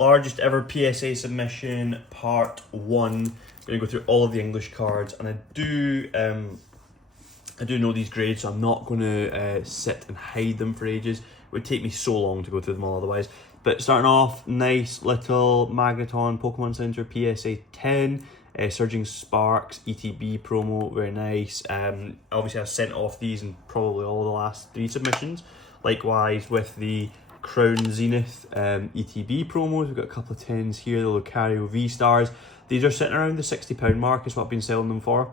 largest ever PSA submission, part 1. I'm going to go through all of the English cards, and I do know these grades, so I'm not going to sit and hide them for ages. It would take me so long to go through them all otherwise. But starting off, nice little Magneton Pokemon Center PSA 10. Surging Sparks ETB promo, very nice. Obviously I've sent off these in probably all the last 3 submissions. Likewise with the Crown Zenith ETB promos, we've got a couple of 10s here, the Lucario V-Stars. These are sitting around the £60 mark is what I've been selling them for,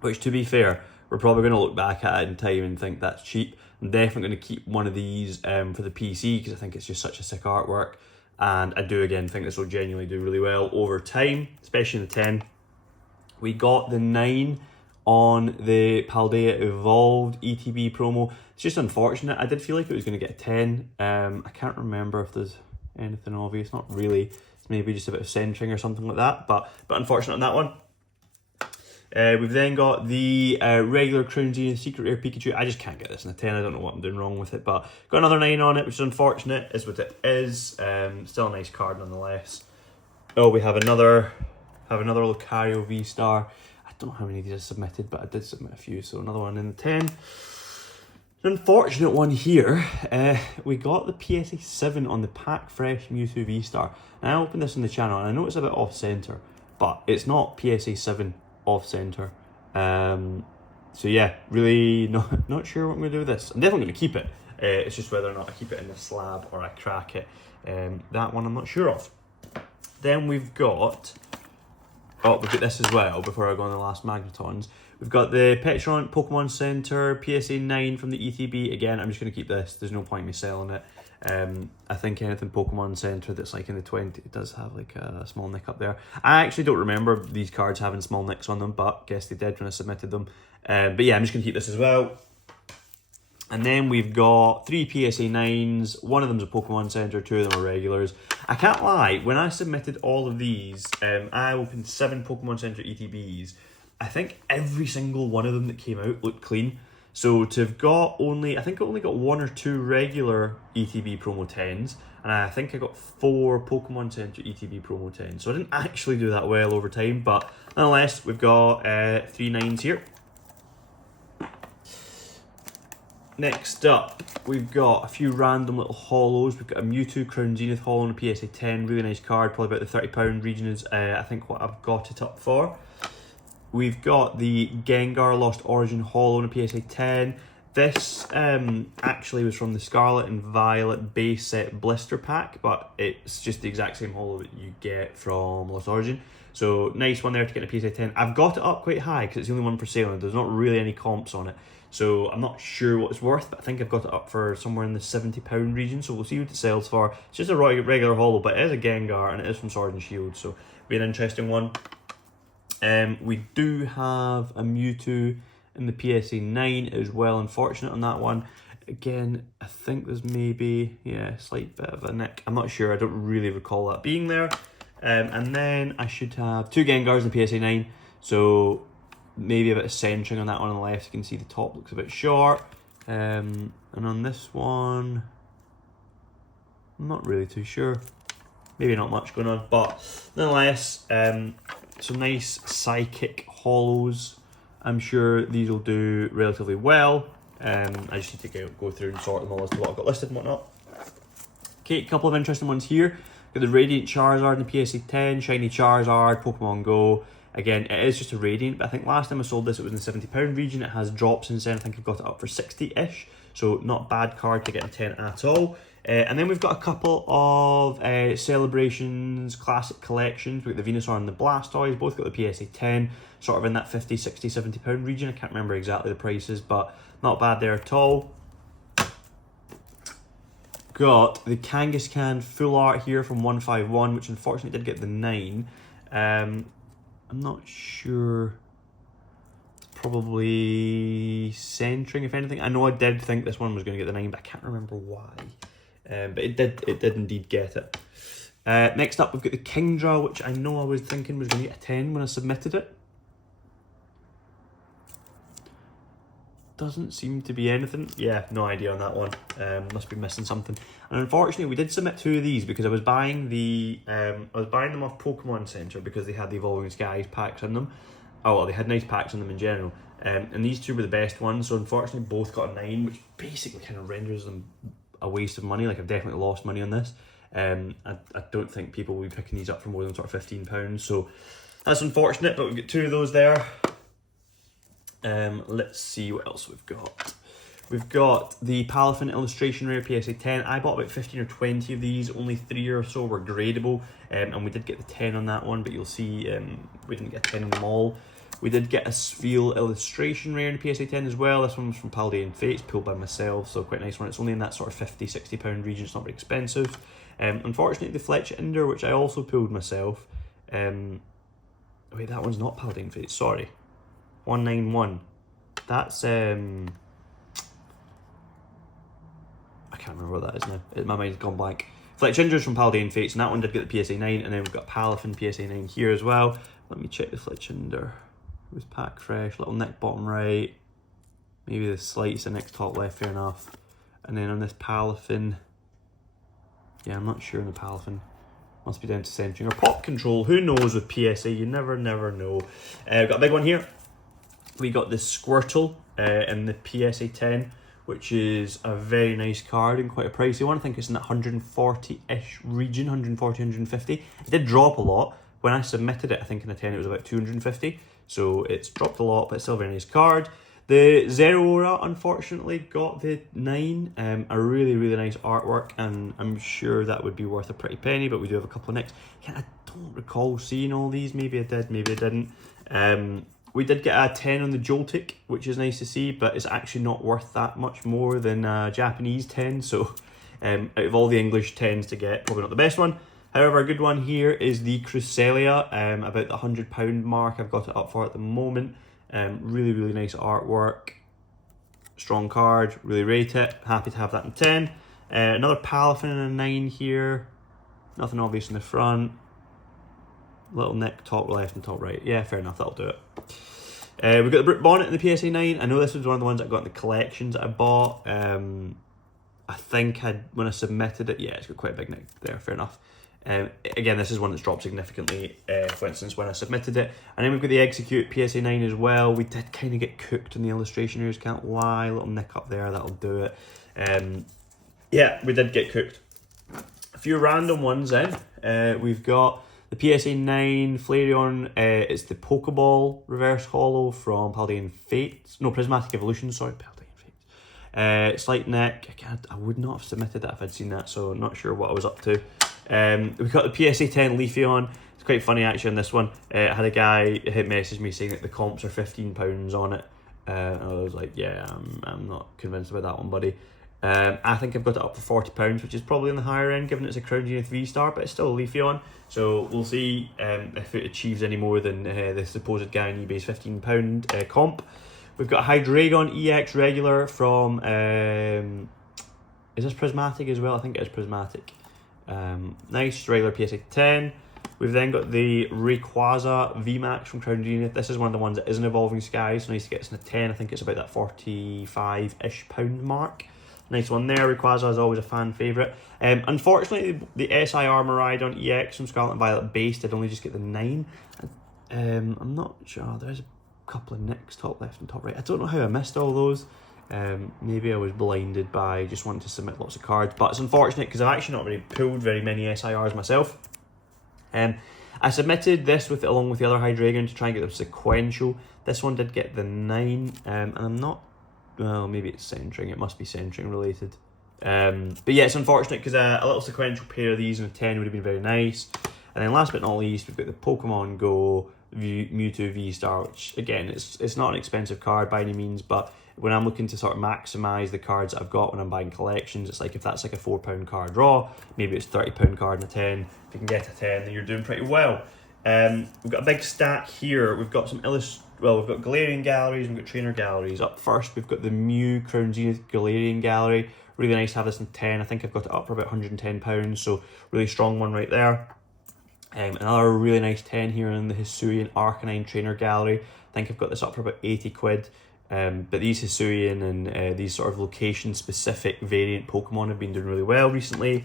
which, to be fair, we're probably going to look back at it in time and think that's cheap. I'm definitely going to keep one of these for the PC because I think it's just such a sick artwork. And I do again think this will genuinely do really well over time, especially in the 10. We got the 9 on the Paldea Evolved ETB promo. It's just unfortunate. I did feel like it was going to get a 10. I can't remember if there's anything obvious. Not really. It's maybe just a bit of centering or something like that. But unfortunate on that one. We've then got the regular Crown Zenith Secret Rare Pikachu. I just can't get this in a 10. I don't know what I'm doing wrong with it, but got another 9 on it, which is unfortunate. Is what it is. Still a nice card nonetheless. Oh, we have another Lucario V-Star. I don't know how many of these I submitted, but I did submit a few, so another one in the 10. An unfortunate one here. We got the PSA 7 on the Pack Fresh Mewtwo V-Star. Now I opened this in the channel, and I know it's a bit off-center, but it's not PSA 7 off-center. So yeah, really not sure what I'm going to do with this. I'm definitely going to keep it. It's just whether or not I keep it in the slab or I crack it. That one I'm not sure of. Then we've got this as well before I go on the last Magnetons. We've got the Petron Pokemon Center PSA 9 from the ETB. Again, I'm just going to keep this. There's no point in me selling it. I think anything Pokemon Center that's like in the 20, it does have like a small nick up there. I actually don't remember these cards having small nicks on them, but guess they did when I submitted them. But yeah, I'm just going to keep this as well. And then we've got 3 PSA 9s. One of them's a Pokemon Center, 2 of them are regulars. I can't lie, when I submitted all of these, I opened 7 Pokemon Center ETBs. I think every single one of them that came out looked clean. So to have got I think I only got 1 or 2 regular ETB promo 10s, and I think I got 4 Pokemon Center ETB promo 10s. So I didn't actually do that well over time, but nonetheless, we've got 3 9s here. Next up, we've got a few random little holos. We've got a Mewtwo Crown Zenith holo on a PSA 10, really nice card, probably about the £30 region is I think what I've got it up for. We've got the Gengar Lost Origin holo on a PSA 10. This actually was from the Scarlet and Violet base set blister pack, but it's just the exact same holo that you get from Lost Origin. So nice one there to get a PSA 10. I've got it up quite high because it's the only one for sale and there's not really any comps on it. So I'm not sure what it's worth, but I think I've got it up for somewhere in the £70 region. So we'll see what it sells for. It's just a regular holo, but it is a Gengar and it is from Sword and Shield. So it'll be an interesting one. We do have a Mewtwo in the PSA 9 as well. Unfortunate on that one. Again, I think there's maybe, a slight bit of a nick. I'm not sure. I don't really recall that being there. And then I should have 2 Gengars in the PSA 9. So maybe a bit of centering on that one on the left. You can see the top looks a bit short. And on this one, I'm not really too sure. Maybe not much going on. But nonetheless, some nice Psychic holos. I'm sure these will do relatively well. I just need to go through and sort them all as to what I've got listed and whatnot. Okay, a couple of interesting ones here. Got the Radiant Charizard in the PSA 10, Shiny Charizard, Pokemon Go. Again, it is just a Radiant, but I think last time I sold this, it was in the £70 region. It has drops since then. I think I've got it up for 60-ish. So not a bad card to get a 10 at all. And then we've got a couple of Celebrations Classic Collections. We've got the Venusaur and the Blastoise, both got the PSA 10, sort of in that 50, 60, £70 region. I can't remember exactly the prices, but not bad there at all. Got the Kangaskhan full art here from 151, which unfortunately did get the 9. I'm not sure. It's probably centering, if anything. I know I did think this one was going to get the 9, but I can't remember why. But it did indeed get it. Next up, we've got the Kingdra, which I know I was thinking was going to get a 10 when I submitted it. doesn't seem to be anything. Yeah, no idea on that one. Must be missing something. And unfortunately, we did submit 2 of these because I was buying them off Pokemon Center because they had the Evolving Skies packs in them. Oh well, they had nice packs in them in general. And these 2 were the best ones. So unfortunately, both got a 9, which basically kind of renders them a waste of money. Like, I've definitely lost money on this. I don't think people will be picking these up for more than sort of £15. So that's unfortunate, but we've got 2 of those there. Let's see what else we've got. We've got the Palafin Illustration Rare PSA 10. I bought about 15 or 20 of these. Only 3 or so were gradable, and we did get the 10 on that one, but you'll see we didn't get 10 on them all. We did get a Spheel Illustration Rare in the PSA 10 as well. This one was from Paldean Fates, pulled by myself, so quite a nice one. It's only in that sort of £50, £60 region. It's not very expensive. Unfortunately, the Fletch Ender, which I also pulled myself. Wait, that one's not Paldean Fates, sorry. 191. That's I can't remember what that is now. My mind's gone blank. Fletch Ender's from Paldean Fates, and that one did get the PSA 9, and then we've got Palafin PSA 9 here as well. Let me check the Fletch Ender. It was pack fresh, little neck bottom right. Maybe the slightest the next top left, fair enough. And then on this Palafin, yeah, I'm not sure on the Palafin. Must be down to centering or pop control. Who knows with PSA? You never know. We've got a big one here. We got the Squirtle in the PSA 10, which is a very nice card and quite a pricey one. I think it's in that 140-ish region, 140, 150. It did drop a lot. When I submitted it, I think in the 10 it was about 250. So it's dropped a lot, but it's still a very nice card. The Zeraora, unfortunately, got the 9. A really, really nice artwork, and I'm sure that would be worth a pretty penny, but we do have a couple of nicks. I don't recall seeing all these. Maybe I did, maybe I didn't. We did get a 10 on the Joltik, which is nice to see, but it's actually not worth that much more than a Japanese 10. So out of all the English 10s to get, probably not the best one. However, a good one here is the Cresselia, about the £100 mark. I've got it up for at the moment. Really, really nice artwork. Strong card, really rate it. Happy to have that in 10. Another Palafin in a 9 here. Nothing obvious in the front. Little neck, top left and top right. Yeah, fair enough, that'll do it. We've got the Brute Bonnet in the PSA 9. I know this was one of the ones that got in the collections that I bought. I think when I submitted it, yeah, it's got quite a big neck there, fair enough. Again, this is one that's dropped significantly, for instance, when I submitted it. And then we've got the Execute PSA 9 as well. We did kind of get cooked in the illustration areas, can't lie. Little nick up there, that'll do it. Yeah, we did get cooked. A few random ones then. We've got the PSA 9 Flareon. It's the Pokeball Reverse Holo from Paldean Fates. No, Prismatic Evolution, sorry, Paldean Fates. Slight neck. I would not have submitted that if I'd seen that, so not sure what I was up to. We've got the PSA 10 Leafeon. It's quite funny actually on this one. I had a guy hit message me saying that the comps are £15 on it. And I was like, yeah, I'm not convinced about that one, buddy. I think I've got it up for £40, which is probably on the higher end given it's a Crown Zenith V-Star, but it's still a Leafeon. So we'll see if it achieves any more than the supposed guy on eBay's £15 comp. We've got a Hydreigon EX regular from, is this Prismatic as well? I think it is Prismatic. Nice regular PSA 10. We've then got the Rayquaza VMAX from Crown Zenith. This is one of the ones that isn't Evolving Skies, so nice to get this in a 10. I think it's about that £45-ish mark. Nice one there. Rayquaza is always a fan favourite. Unfortunately, the SIR Miraidon EX from Scarlet and Violet base did only just get the 9. I'm not sure. There's a couple of nicks, top left and top right. I don't know how I missed all those. Maybe I was blinded by just wanting to submit lots of cards, but it's unfortunate because I've actually not really pulled very many SIRs myself. I submitted this along with the other Hydreigon to try and get them sequential. This one did get the 9, and I'm not, well, maybe it's centering, it must be centering related. But yeah, it's unfortunate because a little sequential pair of these in a 10 would have been very nice. And then last but not least, we've got the Pokemon Go Mewtwo V-Star, which again, it's not an expensive card by any means, but when I'm looking to sort of maximise the cards that I've got when I'm buying collections, it's like if that's like a £4 card raw, maybe it's £30 card in a 10. If you can get a 10, then you're doing pretty well. We've got a big stack here. We've got some we've got Galarian Galleries, we've got Trainer Galleries. Up first, we've got the Mew Crown Zenith Galarian Gallery. Really nice to have this in 10. I think I've got it up for about £110, so really strong one right there. Another really nice 10 here in the Hisuian Arcanine Trainer Gallery. I think I've got this up for about 80 quid. But these Hisuian and these sort of location-specific variant Pokemon have been doing really well recently.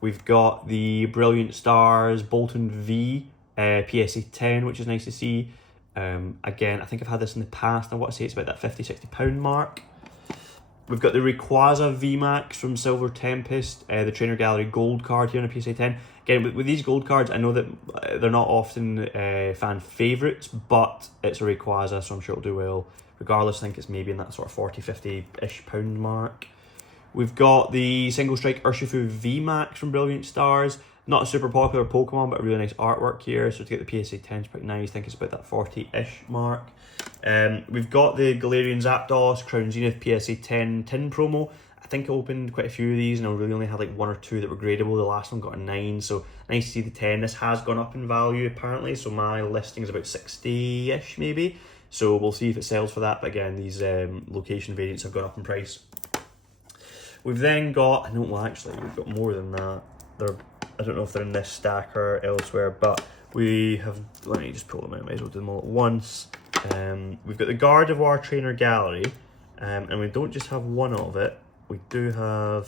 We've got the Brilliant Stars Bolton V PSA 10, which is nice to see. Again, I think I've had this in the past. I want to say it's about that £50-60 mark. We've got the Rayquaza VMAX from Silver Tempest, the Trainer Gallery Gold card here on a PSA 10. Again, with these gold cards, I know that they're not often fan favourites, but it's a Rayquaza, so I'm sure it'll do well. Regardless, I think it's maybe in that sort of £40-50-ish mark. We've got the Single Strike Urshifu VMAX from Brilliant Stars. Not a super popular Pokemon, but a really nice artwork here. So to get the PSA 10 is pretty nice. I think it's about that 40-ish mark. We've got the Galarian Zapdos Crown Zenith PSA 10 tin promo. I think I opened quite a few of these and I really only had like 1 or 2 that were gradable. The last one got a 9, so nice to see the 10. This has gone up in value apparently, so my listing is about 60-ish maybe. So we'll see if it sells for that. But again, these location variants have gone up in price. We've then got, we've got more than that. I don't know if they're in this stack or elsewhere, but we have, let me just pull them out, might as well do them all at once. We've got the Gardevoir Trainer Gallery, and we don't just have one of it, we've got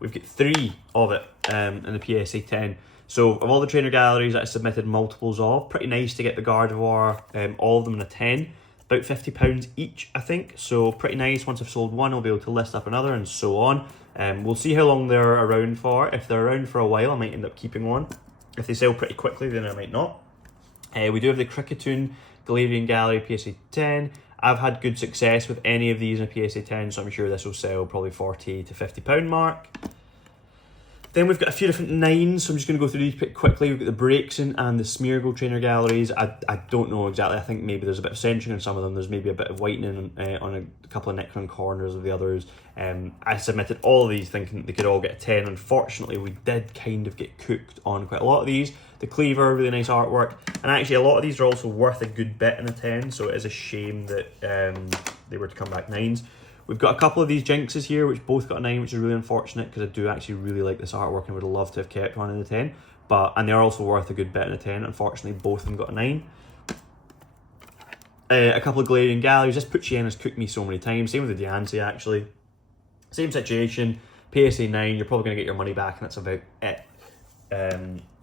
3 of it in the PSA 10. So of all the trainer galleries that I submitted multiples of, pretty nice to get the Gardevoir, all of them in a 10. About £50 each, I think. So pretty nice. Once I've sold one, I'll be able to list up another and so on. We'll see how long they're around for. If they're around for a while, I might end up keeping one. If they sell pretty quickly, then I might not. We do have the Cricketune Galarian Gallery PSA 10. I've had good success with any of these in a PSA 10, so I'm sure this will sell probably £40-50 mark. Then we've got a few different 9s, so I'm just going to go through these pretty quickly. We've got the Braixen and the Smeargle Trainer Galleries. I don't know exactly. I think maybe there's a bit of centering in some of them. There's maybe a bit of whitening on a couple of Necron corners of the others. I submitted all of these thinking they could all get a 10. Unfortunately, we did kind of get cooked on quite a lot of these. The Cleaver, really nice artwork. And actually, a lot of these are also worth a good bit in a 10, so it is a shame that they were to come back 9s. We've got a couple of these Jinxes here, which both got a 9, which is really unfortunate because I do actually really like this artwork and would have loved to have kept one in the 10. And they're also worth a good bit in a 10. Unfortunately, both of them got a 9. A couple of Galarian Galleries. This Puchiana's cooked me so many times. Same with the Diancie, actually. Same situation. PSA 9, you're probably going to get your money back, and that's about it.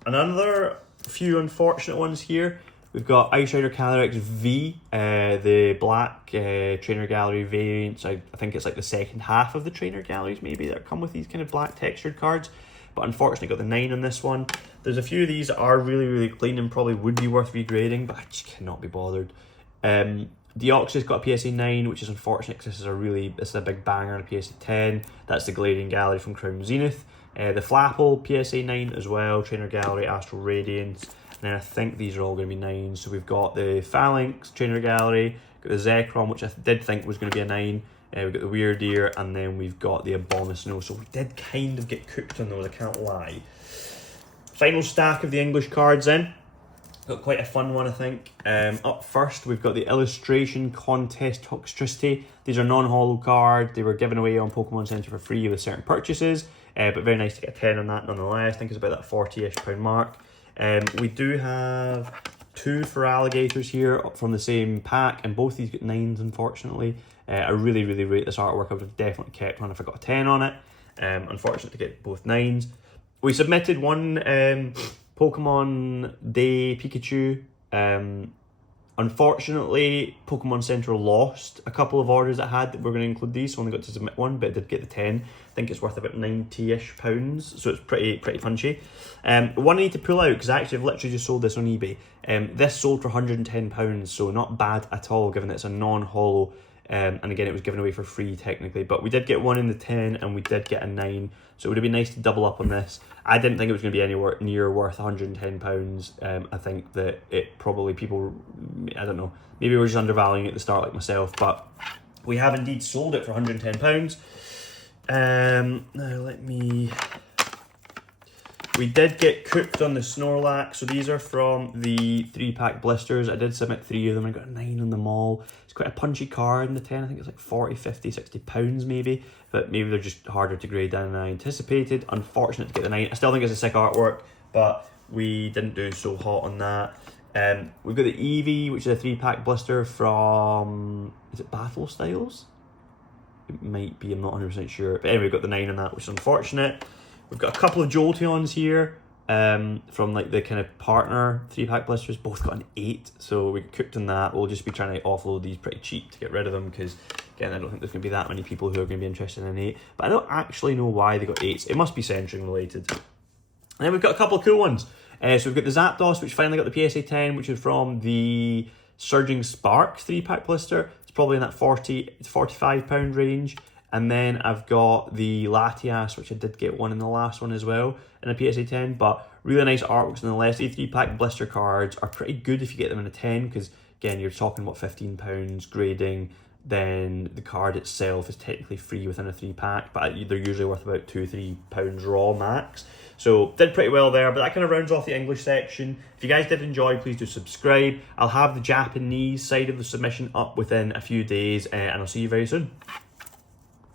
Another few unfortunate ones here. We've got Ice Rider Calyrex V, the black trainer gallery variants. I think it's like the second half of the trainer galleries maybe that come with these kind of black textured cards. But unfortunately got the 9 on this one. There's a few of these that are really, really clean and probably would be worth regrading, but I just cannot be bothered. Deoxys got a PSA 9, which is unfortunate because this is a big banger on a PSA 10. That's the Galarian Gallery from Crown Zenith. The Flapple PSA 9 as well, trainer gallery, Astral Radiance. And then I think these are all going to be 9s. So we've got the Phalanx Trainer Gallery, got the Zekrom, which I did think was going to be a 9. We've got the Weird Ear, and then we've got the Abomasnow. So we did kind of get cooked on those, I can't lie. Final stack of the English cards in. Got quite a fun one, I think. Up first, we've got the Illustration Contest Toxtricity. These are non-holo cards. They were given away on Pokemon Center for free with certain purchases. But very nice to get a 10 on that nonetheless. I think it's about that £40-ish mark. We do have 2 for alligators here from the same pack, and both these get 9s, unfortunately. I really, really rate this artwork. I would have definitely kept one if I got a 10 on it. Unfortunate to get both 9s. We submitted one Pokemon Day Pikachu. Unfortunately, Pokemon Central lost a couple of orders that had that were going to include these, so only got to submit one, but I did get the 10. I think it's worth about £90-ish, so it's pretty punchy. One I need to pull out, because actually I've literally just sold this on eBay. This sold for £110, so not bad at all, given that it's a non-holo. And again, it was given away for free technically, but we did get one in the 10 and we did get a 9, so it would have been nice to double up on this. I didn't think it was going to be anywhere near worth £110. I think that it probably people, I don't know, maybe we're just undervaluing it at the start like myself, but we have indeed sold it for £110. Now let me... We did get cooked on the Snorlax, so these are from the 3-pack blisters. I did submit 3 of them, I got a 9 on them all. It's quite a punchy card in the 10, I think it's like 40, 50, 60 pounds maybe, but maybe they're just harder to grade than I anticipated. Unfortunate to get the 9. I still think it's a sick artwork, but we didn't do so hot on that. We've got the Eevee, which is a 3-pack blister from, is it Battle Styles? It might be, I'm not 100% sure. But anyway, we've got the 9 on that, which is unfortunate. We've got a couple of Jolteons here from like the kind of partner 3-pack blisters. Both got an 8, so we cooked on that. We'll just be trying to offload these pretty cheap to get rid of them because, again, I don't think there's going to be that many people who are going to be interested in an 8. But I don't actually know why they got 8s. It must be centering related. And then we've got a couple of cool ones. So we've got the Zapdos, which finally got the PSA 10, which is from the Surging Spark 3-pack blister. It's probably in that 40 to 45 pound range. And then I've got the Latias, which I did get one in the last one as well, in a PSA 10. But really nice artworks nonetheless. These 3-pack blister cards are pretty good if you get them in a 10, because again, you're talking about £15 grading. Then the card itself is technically free within a 3-pack, but they're usually worth about £2-3 raw max. So did pretty well there, but that kind of rounds off the English section. If you guys did enjoy, please do subscribe. I'll have the Japanese side of the submission up within a few days, and I'll see you very soon.